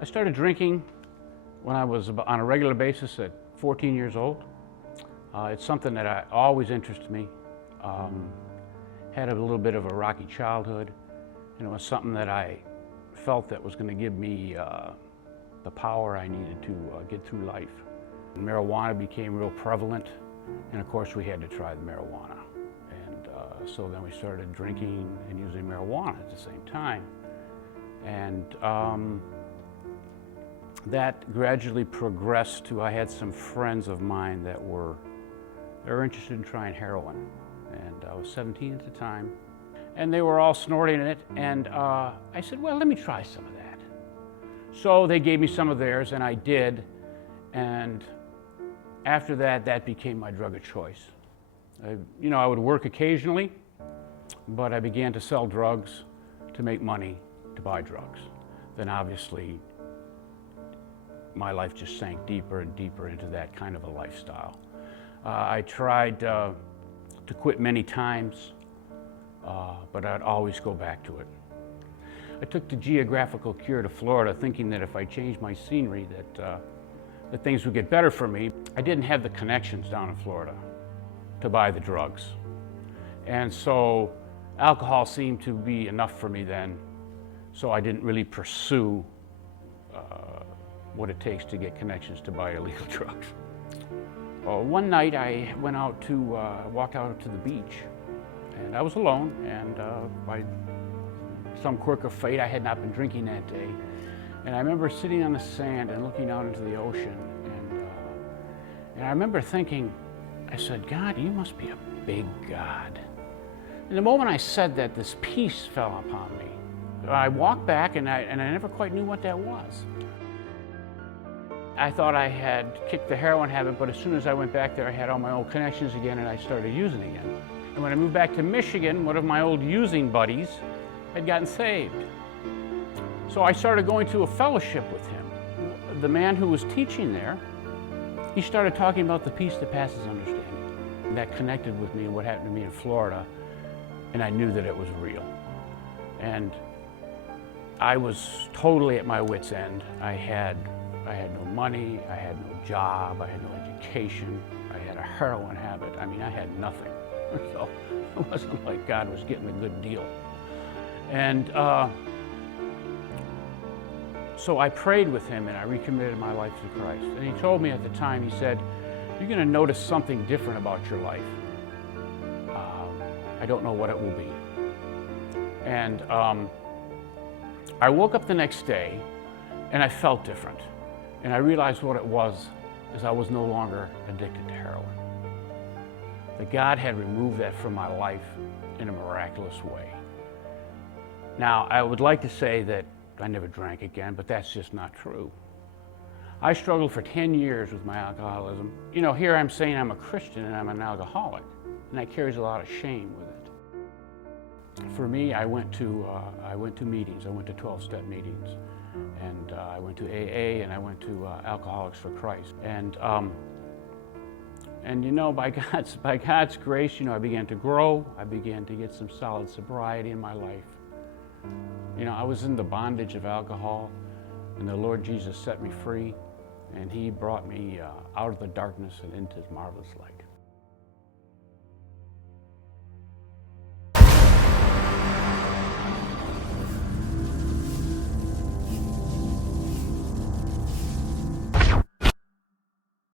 I started drinking when I was on a regular basis at 14 years old. It's something that always interested me. Had a little bit of a rocky childhood, and it was something that I felt that was going to give me the power I needed to get through life. And marijuana became real prevalent, and of course we had to try the marijuana. And so then we started drinking and using marijuana at the same time. And that gradually progressed to, I had some friends of mine that were interested in trying heroin. And I was 17 at the time. And they were all snorting it. And I said, well, let me try some of that. So they gave me some of theirs, and I did. And after that, that became my drug of choice. I would work occasionally, but I began to sell drugs to make money to buy drugs. Then obviously, my life just sank deeper and deeper into that kind of a lifestyle. I tried to quit many times, but I'd always go back to it. I took the geographical cure to Florida, thinking that if I changed my scenery, that things would get better for me. I didn't have the connections down in Florida to buy the drugs. And so alcohol seemed to be enough for me then, so I didn't really pursue what it takes to get connections to buy illegal drugs. One night I went out to, walked out to the beach, and I was alone, and by some quirk of fate, I had not been drinking that day. And I remember sitting on the sand and looking out into the ocean, and I remember thinking, I said, God, you must be a big God. And the moment I said that, this peace fell upon me. I walked back, and I never quite knew what that was. I thought I had kicked the heroin habit, but as soon as I went back there, I had all my old connections again, and I started using again. And when I moved back to Michigan, one of my old using buddies had gotten saved. So I started going to a fellowship with him. The man who was teaching there, he started talking about the peace that passes understanding. And that connected with me and what happened to me in Florida, and I knew that it was real. And I was totally at my wit's end. I had no money, I had no job, I had no education, I had a heroin habit. I mean, I had nothing. So it wasn't like God was getting a good deal. And so I prayed with him, and I recommitted my life to Christ. And he told me at the time, he said, you're going to notice something different about your life. I don't know what it will be. And I woke up the next day, and I felt different. And I realized what it was, is I was no longer addicted to heroin. That God had removed that from my life in a miraculous way. Now, I would like to say that I never drank again, but that's just not true. I struggled for 10 years with my alcoholism. You know, here I'm saying I'm a Christian and I'm an alcoholic, and that carries a lot of shame with it. For me, I went to meetings. I went to 12-step meetings, and I went to AA, and I went to Alcoholics for Christ. And you know, by God's grace, you know, I began to grow. I began to get some solid sobriety in my life. You know, I was in the bondage of alcohol, and the Lord Jesus set me free, and He brought me out of the darkness and into His marvelous light.